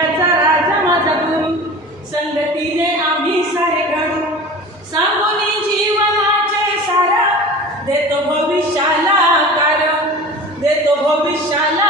त्याचा राजा माझा गुरु संगतीने आम्ही सारे घडू सांगोनी जीवनाचे सारा देतो हो भविष्याला आकार देतो हो भविष्याला